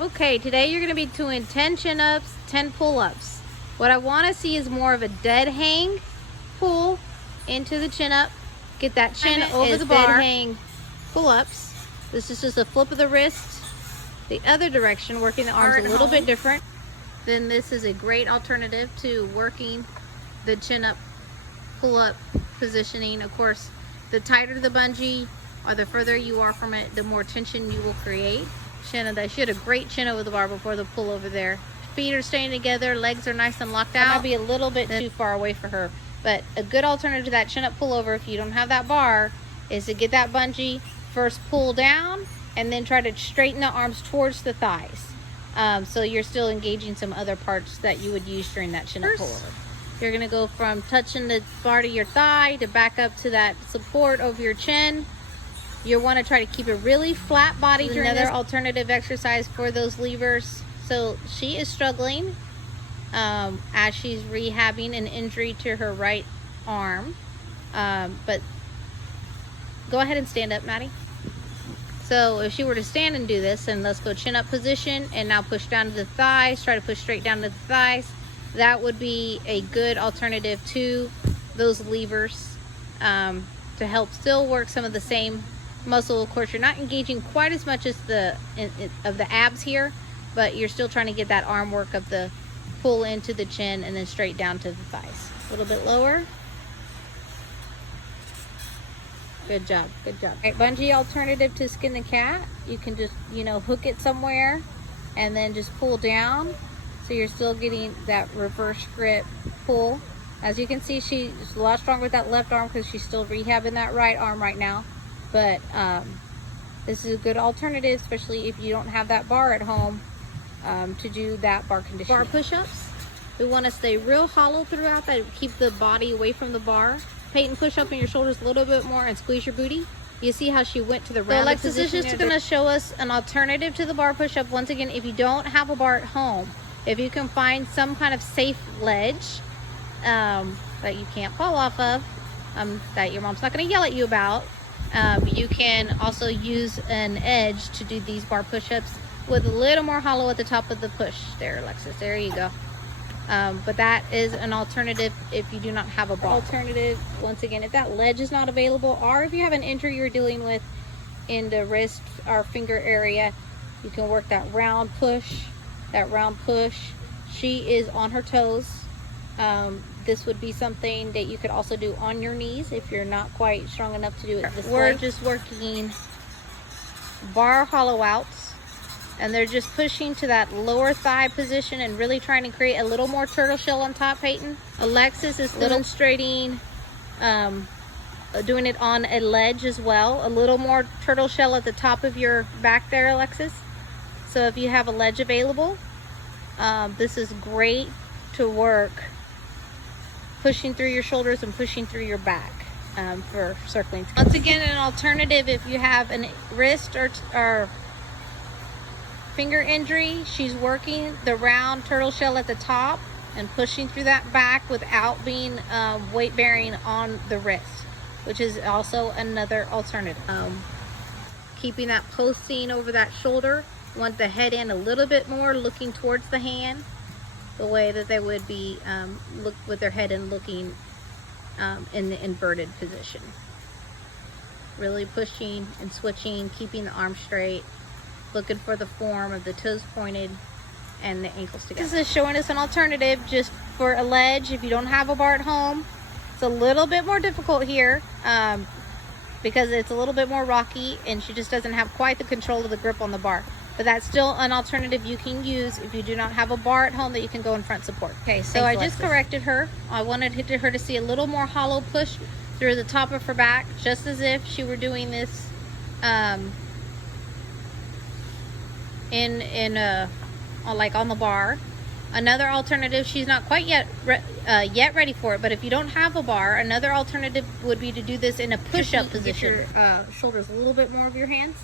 Okay, today you're going to be doing 10 chin-ups, 10 pull-ups. What I want to see is more of a dead hang pull into the chin-up. Get that chin over the bar. Dead hang pull-ups. This is just a flip of the wrist the other direction, working the arms a little bit different. Then this is a great alternative to working the chin-up pull-up positioning. Of course, the tighter the bungee or the further you are from it, the more tension you will create. She had a great chin over the bar before the pull over there. Feet are staying together, legs are nice and locked out. That might be a little bit too far away for her, but a good alternative to that chin up pull over, if you don't have that bar, is to get that bungee, first pull down, and then try to straighten the arms towards the thighs. So you're still engaging some other parts that you would use during that chin up pull over. You're gonna go from touching the bar to your thigh to back up to that support over your chin. You want to try to keep a really flat body during another alternative exercise for those levers. So she is struggling as she's rehabbing an injury to her right arm. But go ahead and stand up, Maddie. So if she were to stand and do this, and let's go chin up position and now push down to the thighs, try to push straight down to the thighs. That would be a good alternative to those levers to help still work some of the same muscle. Of course, you're not engaging quite as much as the abs here, but you're still trying to get that arm work of the pull into the chin and then straight down to the thighs. A little bit lower. Good job, good job. All right, bungee alternative to skin the cat. You can just, hook it somewhere and then just pull down. So you're still getting that reverse grip pull. As you can see, she's a lot stronger with that left arm because she's still rehabbing that right arm right now. But this is a good alternative, especially if you don't have that bar at home, to do that bar conditioning. Bar push-ups, we want to stay real hollow throughout that, keep the body away from the bar. Peyton, push up in your shoulders a little bit more and squeeze your booty. You see how she went to the rounded position. So Alexis is just going to show us an alternative to the bar push-up. Once again, if you don't have a bar at home, if you can find some kind of safe ledge that you can't fall off of, that your mom's not going to yell at you about, you can also use an edge to do these bar push-ups with a little more hollow at the top of the push. There, Alexis, there you go. But that is an alternative if you do not have a bar. Alternative, once again, if that ledge is not available, or if you have an injury you're dealing with in the wrist or finger area, you can work that round push. She is on her toes. This would be something that you could also do on your knees if you're not quite strong enough to do it this way. We're just working bar hollow outs, and they're just pushing to that lower thigh position and really trying to create a little more turtle shell on top, Peyton. Alexis is demonstrating doing it on a ledge as well. A little more turtle shell at the top of your back there, Alexis. So if you have a ledge available, this is great to work pushing through your shoulders and pushing through your back for circling. Once again, an alternative if you have a wrist or finger injury, she's working the round turtle shell at the top and pushing through that back without being weight bearing on the wrist, which is also another alternative. Keeping that posting over that shoulder, want the head in a little bit more, looking towards the hand, the way that they would be look with their head in, looking in the inverted position. Really pushing and switching, keeping the arm straight, looking for the form of the toes pointed and the ankles together. This is showing us an alternative just for a ledge if you don't have a bar at home. It's a little bit more difficult here because it's a little bit more rocky and she just doesn't have quite the control of the grip on the bar. But that's still an alternative you can use if you do not have a bar at home that you can go in front support. Okay, so I just corrected her. I wanted her to see a little more hollow push through the top of her back, just as if she were doing this like on the bar. Another alternative, she's not quite yet ready for it, but if you don't have a bar, another alternative would be to do this in a push-up position. Get your shoulders a little bit more of your hands,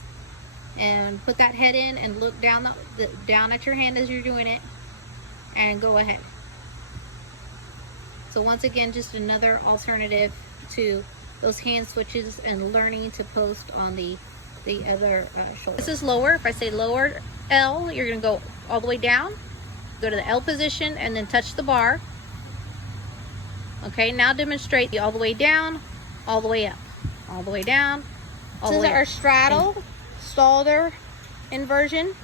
and put that head in and look down down at your hand as you're doing it, and go ahead. So once again, just another alternative to those hand switches and learning to post on the the other shoulder. This is lower. If I say lower L, you're going to go all the way down, go to the L position, and then touch the bar. Okay, now demonstrate all the way down, all the way up, all the way down, all the way up. This is our straddle, Stalder inversion.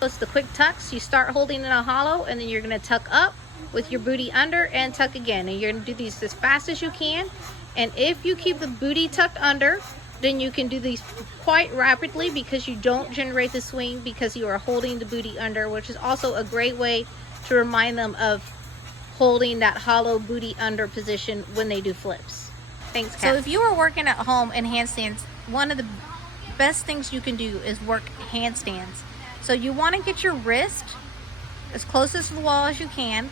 It's the quick tucks. You start holding in a hollow, and then you're going to tuck up with your booty under and tuck again. And you're going to do these as fast as you can. And if you keep the booty tucked under, then you can do these quite rapidly because you don't generate the swing because you are holding the booty under, which is also a great way to remind them of holding that hollow booty under position when they do flips. Thanks, Kat. So if you are working at home in handstands, one of the best things you can do is work handstands. So you want to get your wrist as close to the wall as you can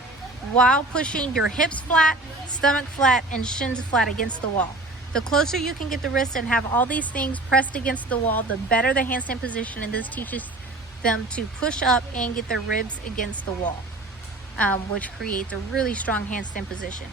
while pushing your hips flat, stomach flat, and shins flat against the wall. The closer you can get the wrist and have all these things pressed against the wall, the better the handstand position, and this teaches them to push up and get their ribs against the wall, which creates a really strong handstand position.